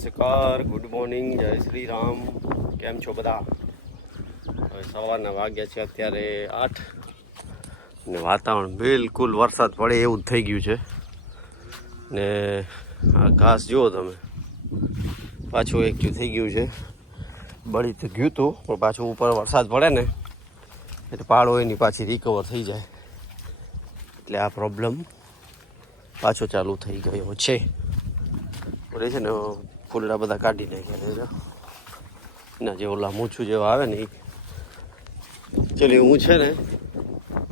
નમસ્કાર, good morning, જય શ્રી રામ. કેમ છો બધા? હવે સવારના વાગ્યા છે અત્યારે 8 ને વાતાવરણ બિલકુલ વરસાદ પડે એવું જ થઈ ગયું છે. ને આ ઘાસ જુઓ તમે, પાછું એક થઈ ગયું છે. બળી તો ગયું હતું પણ પાછું ઉપર વરસાદ પડે ને એટલે પાડો એની પાછી રિકવર થઈ જાય, એટલે આ પ્રોબ્લેમ પાછો ચાલુ થઈ ગયો છે. બોલે છે ને ફૂલડા બધા કાઢી નાખ્યા એના જે ઓલા મૂછું જેવા આવે ને એ ચલી હું છે ને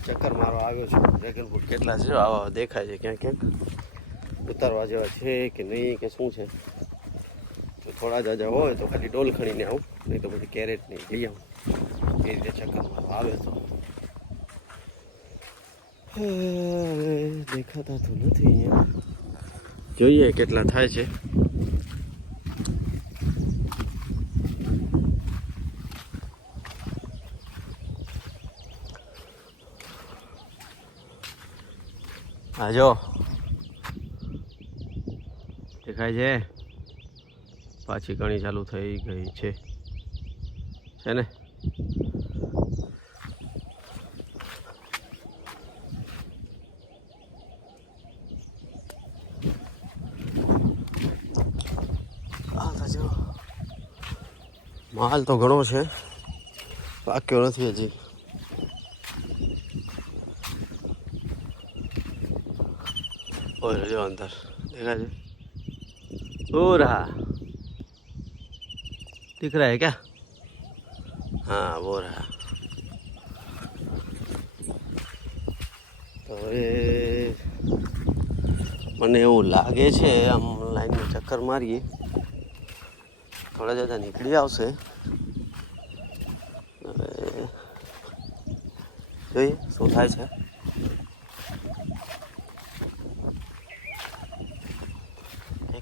ચક્કર મારવા આવ્યો છું. ડ્રેગન ફ્રૂટ કેટલા છે આવા દેખાય છે, ક્યાંક ક્યાંક ઉતારવા જેવા છે કે નહીં કે શું છે. તો થોડા જાજા હોય તો ખાલી ડોલ ખણીને આવું, નહીં તો બધી કેરેટ નહીં લઈ આવું. એ રીતે ચક્કર મારવા આવે તો દેખાતા તો નથી અહીંયા, જોઈએ કેટલા થાય છે. હા જો દેખાય છે, પાછી ઘણી ચાલુ થઈ ગઈ છે ને. માલ તો ઘણો છે, પાક્યો નથી હજી. ઓય જો અંદર દેખાય છે, हो रहा दिख रहा है क्या? हाँ वो रहा. તો એ મને એવું લાગે છે આમ લાઈનમાં ચક્કર મારીએ થોડા જતા નીકળી આવશે. હવે જોઈએ શું થાય છે.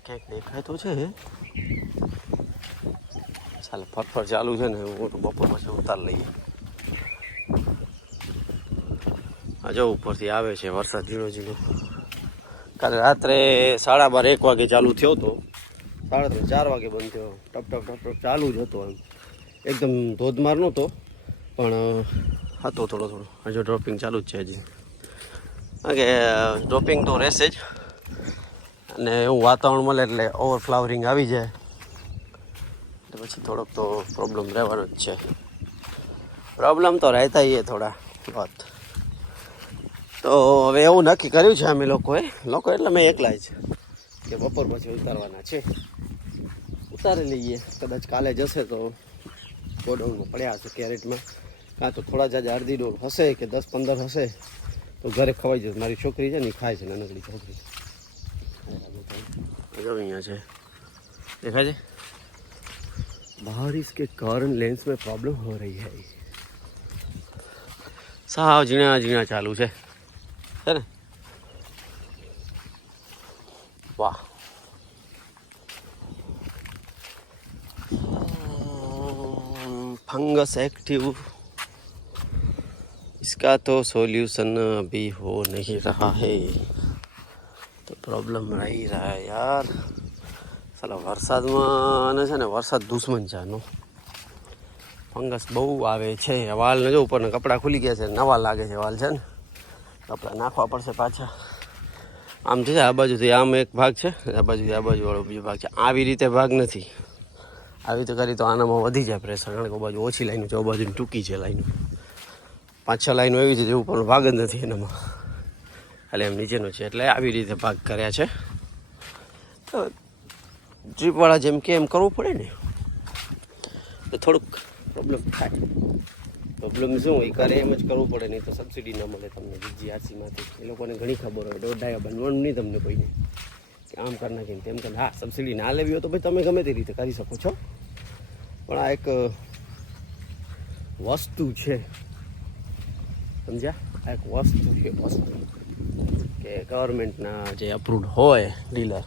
ક્યાંક દેખાય તો છે. ચાલે ફટફટ ચાલુ છે ને, હું તો બપોર પછી ઉતાર લઈએ. આ જો ઉપરથી આવે છે વરસાદ ઝીણો ઝીણો. કાલે રાત્રે 12:30-1 વાગે ચાલુ થયો હતો, 3:30-4 વાગે બંધ થયો. ટપ ટપ ટપ ટપ ચાલુ જ હતો. એમ એકદમ ધોધમાર નહોતો પણ હતો થોડો થોડો. હજુ ડ્રોપિંગ ચાલુ જ છે હજી. કારણ કે ડ્રોપિંગ તો રહેશે જ, અને એવું વાતાવરણ મળે એટલે ઓવરફ્લાવરિંગ આવી જાય એટલે પછી થોડોક તો પ્રોબ્લેમ રહેવાનો જ છે. પ્રોબ્લેમ તો રહેતા એ થોડા વાત. તો હવે એવું નક્કી કર્યું છે અમે લોકો એટલે મેં એકલા જ કે બપોર પછી ઉતારવાના છે. ઉતારી લઈએ. કદાચ કાલે જશે તો ગોડાઉનમાં પડ્યા હશે કેરેટમાં, કાં તો થોડા જાજા અડધી ડોલ હશે કે 10-15 હશે તો ઘરે ખવાઈ જશે. મારી છોકરી છે ને એ ખાય છે, નાનકડી છોકરી. અહીંયા છે देखा जाए, बारिश के कारण लेंस में प्रॉब्लम हो रही है. साव झीणा झीणा चालू है ने. वाह, फंगस एक्टिव, इसका तो सॉल्यूशन अभी हो नहीं रहा है. तो प्रॉब्लम रही रहा है यार. સાલા વરસાદમાં છે ને વરસાદ દુશ્મન છે આનો. ફંગસ બહુ આવે છે. વાળને જો ઉપરના કપડાં ખુલી ગયા છે, નવા લાગે છે વાળ છે ને. કપડાં નાખવા પડશે પાછા. આમ છે આ બાજુથી આમ એક ભાગ છે, આ બાજુવાળો બીજો ભાગ છે. આવી રીતે ભાગ નથી. આવી રીતે કરી તો આનામાં વધી જાય પ્રેશર, કારણ કે બાજુ ઓછી લાઈનો છે, બાજુની ટૂંકી છે લાઈનો. 5-6 લાઈનો એવી છે જે ઉપરનો ભાગ જ નથી એનામાં, ખાલી એમ નીચેનો છે. એટલે આવી રીતે ભાગ કર્યા છે. તો ડ્રીપવાળા જેમ કે એમ કરવું પડે ને તો થોડુંક પ્રોબ્લેમ થાય. પ્રોબ્લેમ શું એ કરે એમ જ કરવું પડે, નહીં તો સબસિડી ન મળે તમને GRCમાંથી. એ લોકોને ઘણી ખબર હોય, દોઢાયા બનવાનું નહીં તમને કોઈને કે આમ કરી નાખીને તેમ કરીને. હા, સબસિડી ના લેવી હોય તો ભાઈ તમે ગમે તે રીતે કરી શકો છો, પણ આ એક વસ્તુ છે, સમજ્યા? આ એક વસ્તુ છે, વસ્તુ કે ગવર્મેન્ટના જે અપ્રુવડ હોય ડીલર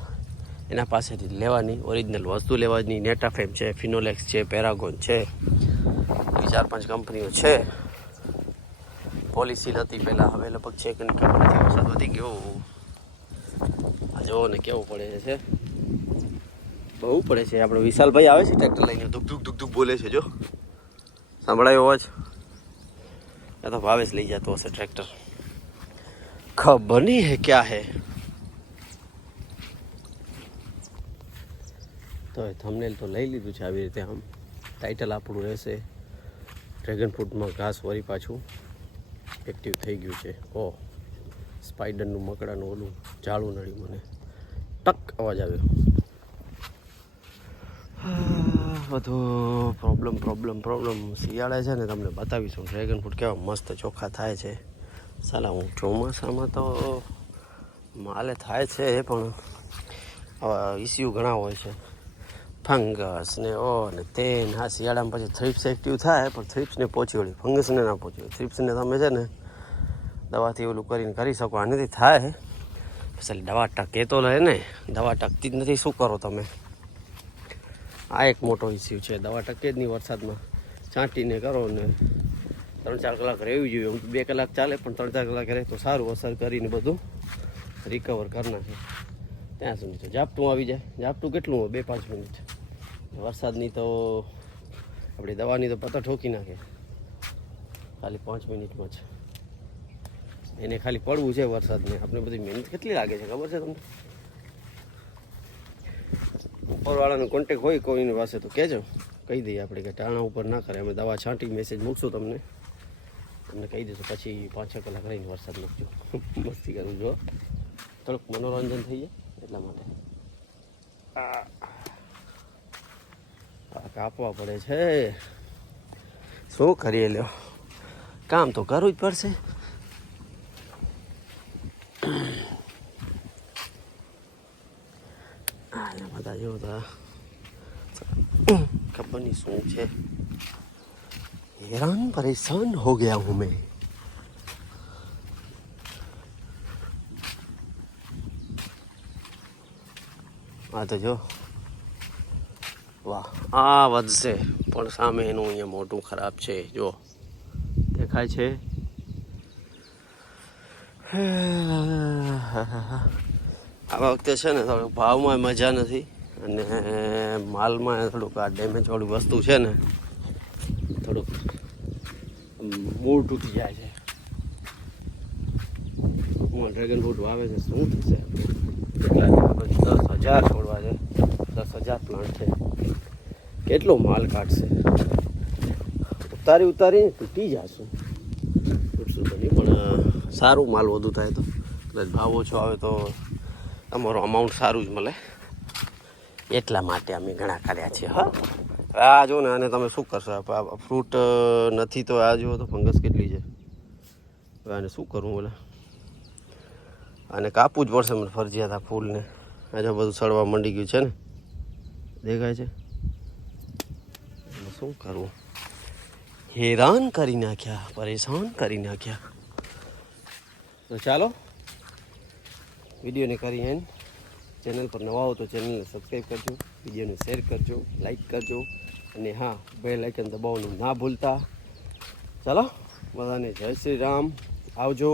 એના પાસેથી લેવાની, ઓરિજિનલ વસ્તુ લેવાની. નેટાફેમ છે, ફિનોલેક્સ છે, પેરાગોન છે, 4-5 કંપનીઓ છે. પોલિસી હતી પહેલાં, હવે લગભગ છે કે નહીં ખબર નથી. વરસાદ વધી ગયો, આ જોવો ને કેવું પડે છે. બહુ પડે છે. આપણે વિશાલભાઈ આવે છે ટ્રેક્ટર લઈને, ધુક ધુક ધુક ધુક બોલે છે. જો સાંભળાયો અવાજ? આ તો ભાવેશ લઈ જતો હશે ટ્રેક્ટર, ખબર નહીં હે ક્યાં હે. તો થંબનેલ તો લઈ લીધું છે આવી રીતે. આમ ટાઇટલ આપણું રહેશે ડ્રેગન ફ્રૂટમાં ઘાસ વળી પાછું એક્ટિવ થઈ ગયું છે. ઓહ, સ્પાઈડરનું મકડાનું ઓલું જાળું નડ્યું મને, ટક અવાજ આવ્યો. બધું પ્રોબ્લેમ શિયાળે છે ને તમને બતાવીશું ડ્રેગન ફ્રૂટ કેવા મસ્ત ચોખ્ખા થાય છે. સાલા હું ચોમાસામાં તો માલે થાય છે પણ ઇસ્યુ ઘણા હોય છે, ફંગસ ને ઓ ને તે. હા, શિયાળામાં પછી થ્રિપ્સ એક્ટિવ થાય પણ થ્રિપ્સને પહોંચી વળી, ફંગસને ના પહોંચી વળી. થ્રિપ્સને તમે છે ને દવાથી ઓલું કરીને કરી શકો, આનાથી થાય પછી દવા ટકે તો રહે ને, દવા ટકતી જ નથી. શું કરો તમે? આ એક મોટો ઇસ્યુ છે, દવા ટકે જ નહીં વરસાદમાં. છાંટીને કરો ને 3-4 કલાક રહેવી જોઈએ. 2 કલાક ચાલે પણ 3-4 કલાક રહે તો સારું, અસર કરીને બધું રિકવર કરી નાખે. ત્યાં સુધી તો ઝાપટું આવી જાય. ઝાપટું કેટલું હોય? 2-5 મિનિટ. વરસાદની તો આપણી દવાની તો પતા ઠોકી નાખે ખાલી 5 મિનિટમાં જ. એને ખાલી પડવું છે વરસાદને. આપણે બધી મહેનત કેટલી લાગે છે ખબર છે તમને? ઉપરવાળાનો કોન્ટેક હોય કોઈની પાસે તો કહેજો, કહી દઈએ આપણે કે ટાણા ઉપર ના કરે. અમે દવા છાંટી મેસેજ મૂકશું તમને કહી દઈશું. પછી 5-6 કલાક રહીને વરસાદ નાખજો. મસ્તી કરું જો, થોડુંક મનોરંજન થઈ જાય એટલા માટે. કાપવા પડે છે, શું કરીએ લ્યો, કામ તો કરવું જ પડશે. બધા જો ખબર નહીં શું છે, હેરાન પરેશાન હો ગયા હું મેં. હા તો જો, વાહ, આ વધશે પણ સામે એનું અહીંયા મોટું ખરાબ છે. જો દેખાય છે. આ વખતે છે ને થોડુંક ભાવમાં મજા નથી અને માલમાં થોડુંક આ ડેમેજવાળી વસ્તુ છે ને થોડુંક મૂળ તૂટી જાય છે. ડ્રેગન ફ્રૂટ વાવે છે, શું થશે? કેટલા 10,000 છોડવા છે, 10,000 પ્લાન્ટ છે. કેટલો માલ કાઢશે? ઉતારી તૂટી જશું. તૂટશું તો નહીં પણ સારું માલ વધુ થાય તો કદાચ ભાવ ઓછો આવે તો તમારું અમાઉન્ટ સારું જ મળે. એટલા માટે અમે ઘણા કાઢ્યા છે. હા, આ જો ને, આને તમે શું કરશો? ફ્રૂટ નથી તો આ જુઓ તો ફંગસ કેટલી છે. હવે આને શું કરવું? બોલે આને કાપવું જ પડશે મને ફરજિયાત આ ફૂલને. આજે બધું સડવા માંડી ગયું છે ને, દેખાય છે. શું કરવું? હેરાન કરી નાખ્યા, પરેશાન કરી નાખ્યા. તો ચાલો વિડીયોને કરી એન્ડ. ચેનલ પર નવા હો તો ચેનલને સબસ્ક્રાઈબ કરજો, વિડીયોને શેર કરજો, લાઈક કરજો અને હા, બેલ આઇકન દબાવવાનું ના ભૂલતા. ચાલો બધાને જય શ્રી રામ, આવજો.